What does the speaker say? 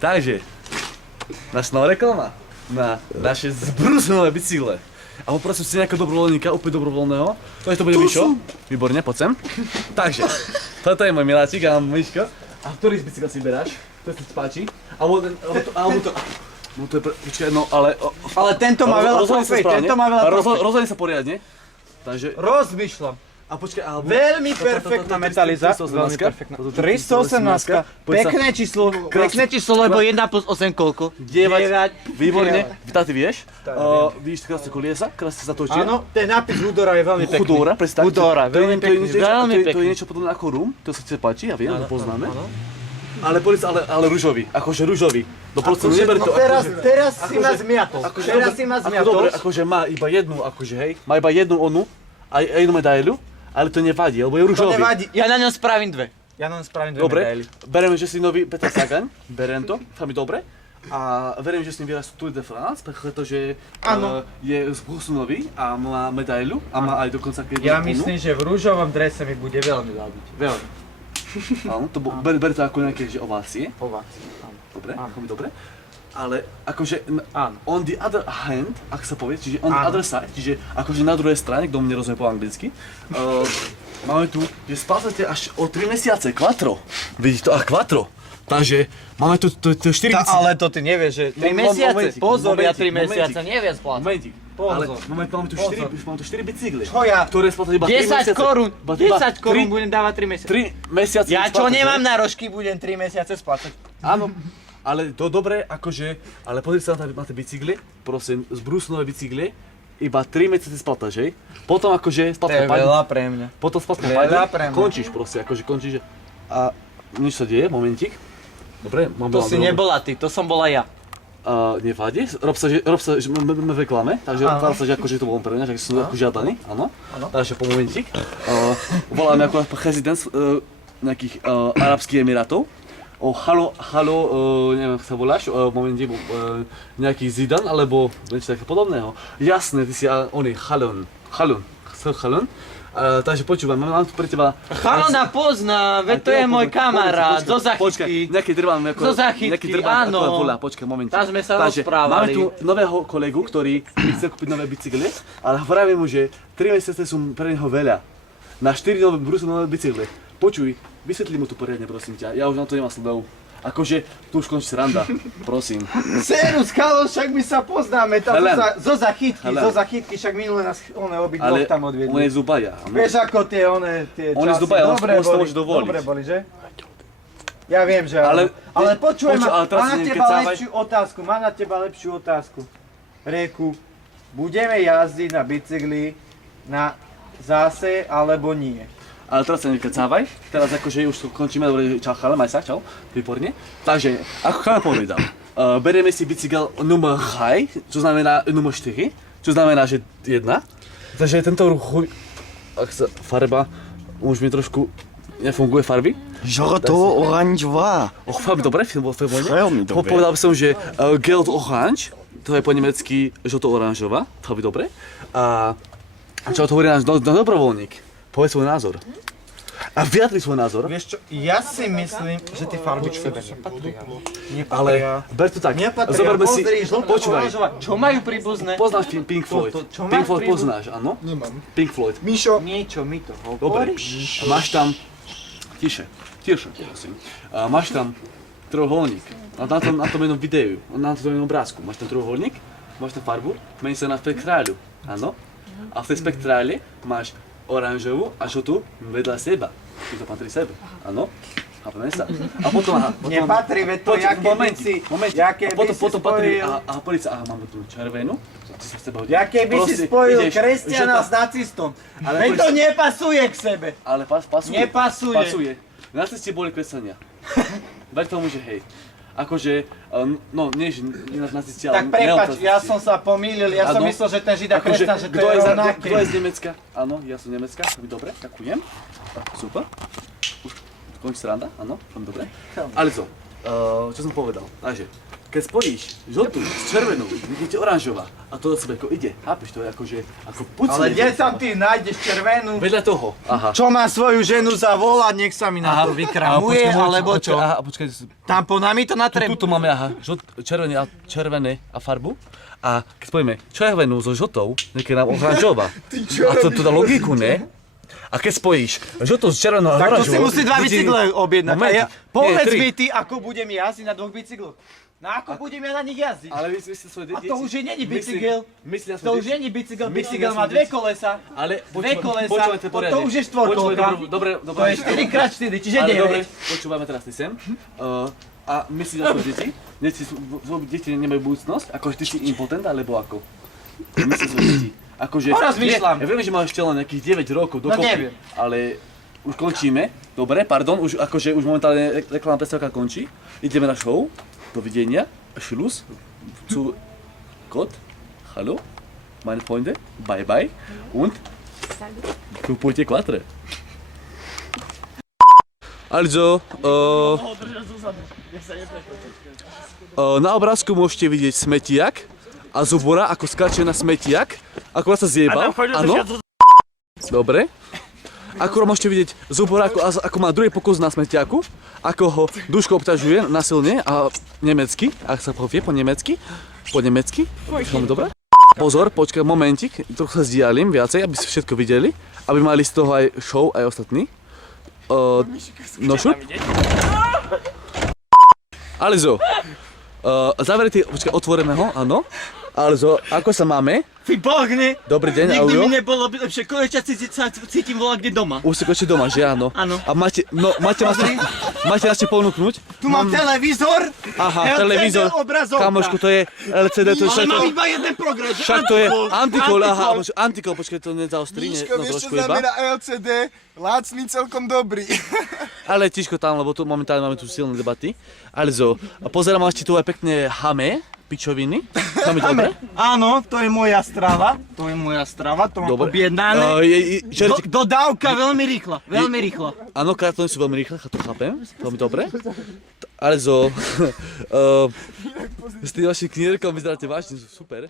Takže, naša nová reklama na naše zbrúsenové bicykle. A poprosím si nejakého dobrovoľníka, úplne dobrovoľného. To bude Mišo. Výborne, poď sem. Takže, toto je môj miláčik, a mám Miško. A ktorý z bicykla si beráš? To si páči? Alebo to... No to je počkaj, no ale... Ale tento má veľa profej, tento má veľa profej. Rozhodni sa poriadne. Takže... Rozmýšľam. A počkaj, alebo... Veľmi perfektná metaliza. Veľmi perfektná. 318. Pekné číslo, lebo 1 plus 8 koľko? 9. Výborne. Tá ty vieš? Vidíš krásne koliesa, krásne sa točí. Áno, ten nápis Hudora je veľmi pekný. Hudora, presne tak. Hudora, veľmi pekný, veľmi pekný. To je niečo podobné ako rum, to sa ti páči, ja viem, to poznáme. Ale povedz, ale ružový, akože ružový. No proste neber to akože... Teraz si ma zmiatol. Teraz si ma zmiatol. Dobre, akože má iba jednu, akože hej, má iba jednu onu a jednu medailu, ale to nevadí, lebo je ružový. To nevadí, ja na ňom spravím dve. Medaily. Dobre, bereme, že si nový Peter Sagan, berem to, veľmi dobre. A verím, že s ním vyhrá Tour de France, pretože je nový a má medailu a má aj dokonca jednu onu. Ja myslím, že v rúžovom drese mi bude veľmi ľúbiť. Veľmi. Áno, ber to ako nejaké ovácie. Ovácie, áno. Dobre, veľmi dobre. Ale akože on the other hand, ak sa povie, čiže on the other side, čiže akože na druhej strane, kto mne rozumie po anglicky, máme tu, že spácate až o 3 mesiace, quattro. Vidíš to, quattro. Takže máme tu 4 bicykly. Ale to ty nevieš, že 3 mesiace, pozor, ja 3 mesiace neviem splácať. Momentík. Ale máme tu 4 bicykle, čo ja? ktoré splácať iba 3 mesiace. 10 korún budem dávať 3 mesiace. 3 mesiace. Ja čo nemám na rožky, budem 3 mesiace splácať. Áno, ale to dobre, akože, ale pozri sa na tie bicykle, prosím, zbrúsenové bicykle, iba 3 mesiace splátaš, hej? Potom akože splátka padne. To je veľa pre mňa. Potom splátka padne, končíš proste, akože končíš a nič sa deje, momentík. Dobre, mám to si nebola ty, to som bola ja. Nevadí, rob sa, že v reklame, takže tvára sa, že akože to bolo pre mňa, takže som ako žiadaný, áno. Takže po momentík. Voláme ako prezident nejakých Arabských Emirátov. Halo, neviem, ako sa voláš, momentík nejaký Zidane, alebo niečo také podobného. Jasné, ty si oný, Chalon. Takže počúvaj, mám tu pre teba... Chalona pozná, veď to je môj kamarát, zo zachytky. Nejaký drván, zo zachytky, áno. Počkaj, moment. Tam sme sa rozprávali. Máme tu nového kolegu, ktorý chce kúpiť nové bicykle, ale vravím mu, že 3 mesiace sú pre neho veľa. Na 4 nové bicykle. Počuj, vysvetli mu tu poriadne, prosím ťa, ja už na to nemám slov. Akože, tu už končí sranda, prosím. Serus, Kalo, však my sa poznáme tam zo zachytky, však minule nás obidvoch tam odviedli. Ale on je Zubaja. Vieš ako tie časy, on je Zubaja, on si to môže dovoliť. Dobre boli, že? Ja viem, že ale počuj ma, mám na teba lepšiu otázku. Réku, budeme jazdiť na bicykli na zase alebo nie? Ale teraz sa nekecávaj, teraz akože už končíme, dobre, čau chalem, aj sa, čau, výborne. Takže, ako chalem povedal, berieme si bicykel nummer 3, čo znamená nummer 4, čo znamená, že 1. Takže tento ruch, ak sa farba, už mi trošku nefunguje farby. Žlto, oranžová. Veľmi dobre, Veľmi dobre. Povedal by som, že Geld Orange, to je po nemecky žlto-oranžová, veľmi dobre. A čo to hovorí náš dobrovoľník? Povedz svoj názor. A vyjadri svoj názor. Vieš čo, ja si myslím, že tie farby k sebe nepatria. Ale ber to tak, zoberme si, počúvaj. Čo majú príbuzné? Poznáš Pink Floyd? Pink Floyd poznáš, áno? Nemám. Pink Floyd. Mišo, niečo mi to dobre, hovoríš? máš tam, tiše, prosím. Máš tam trojuholník. Na tom jednom videu, na tom jednom obrázku. Máš tam trojuholník, máš tam farbu, mení sa na spektrálu, áno? A v tej spektrále máš oranžovú a žltú vedľa seba. To patrí sebe, áno? Chápeme sa? A potom, nepatrí, veď to, jaké by si spojil... A policia, máme tu červenú. Jaké by si spojil kresťana s nacistom. Veď to nepasuje k sebe. Ale pasuje. Nepasuje. Nacisti boli kresťania. Veď tomu, že hej. Akože, no nie, že nacisti, ale tak prepáč, ja som sa pomýlil, ja som myslel, že ten žid a kresťan, že to je rovnaké. Kto je z Nemecka? Áno, ja som z Nemecka, dobre, ďakujem. Super. Už končí sranda, áno, veľmi dobre. Ale čo som povedal, takže, keď spojíš žltú s červenou, je oranžová a to do sebe ako ide, chápeš, to je akože, ako pucne. Ale kde tam ty nájdeš červenú? Vedľa toho, aha. Čo má svoju ženu zavolať, nech sa mi na to vykramuje, alebo čo? Aha, počkaj, Tamponami to natrem. tu máme, aha, červené a farbu. A keď spojíme červenú so žltou, niekedy nám oranžová. A to dá logiku, ne? A keď spojíš žltú s červenou a Tak to si oranžovou... musí 2 bicykle objednať. Moment. Povedz Nie, mi ty, ako budem jazdiť na 2 bicykloch. Na ako budem ja na nich jazdiť? Ale vy ste svoje A deti... to už není bicykel. Myslí na To svoje už deti. není bicykel, Myslí bicykel na má svoje 2 deti. kolesa. Ale Dve kolesa, počúvajte poriadne. to už je štvorkolka. Dobre, To je 4x4, čiže ale dobre, 9. počúvame teraz ty sem. A myslíš na svoje deti? Deti nemajú budúcnosť? Ako ty si impotent, alebo ako? Myslíš na svoje deti? Akože... Porozmýšľam. Ja viem, že máš ešte len nejakých 9 rokov dokopy. neviem. Ale už končíme. Dobre, pardon, už momentálne reklamná prestávka končí. Ideme na show. Dovidenia. Schluss. Zu Gott. Hallo. Meine Freunde. Bye bye. Und kupujte kvatre. Also, na obrázku môžete vidieť smetiak a Zubora, ako skáče na smetiak. Akurát sa zjebal. Áno. Dobre. Akurát môžete vidieť Zubora, ako má druhý pokus na smetiaku. Ako ho duško obťažuje nasilne a nemecky, ak sa povie po nemecky. Po nemecky. Dobre. Pozor, počkaj momentik, trochu sa zdialím viacej, aby ste všetko videli. Aby mali z toho aj show, aj ostatní. No šup. Also, zavretý, počkaj, otvoríme ho, áno. Also, ako sa máme? Výborne. Dobrý deň, Nikdy Auro. mi nebolo lepšie, konečne sa cítim volať kde doma. Už si konečne doma, že áno? Áno. A máte nás ponúknuť? Tu mám televízor, Aha, LCD televízor. obrazovka. Kamošku, to je LCD, to je Ale všetko. mám iba jeden program, že Však to je Antikol. Antikol, aha, Antikol, počkaj, to nezaostrí, Miško, no vieš čo trošku iba. znamená LCD? Lácný celkom dobrý. Ale tiško tam, lebo tu momentálne máme tu silné debaty. Also, pozerám ešte tu aj pekne hame, pičoviny. Máme dobre? Áno, to je moja strava, to mám Dobre. objednané. Žertík, Dodávka veľmi rýchla, veľmi rýchla. áno, kartóny sú veľmi rýchle, ja to chápem, veľmi dobre. Also, s tým vašim knírkom vyzeráte vážne super.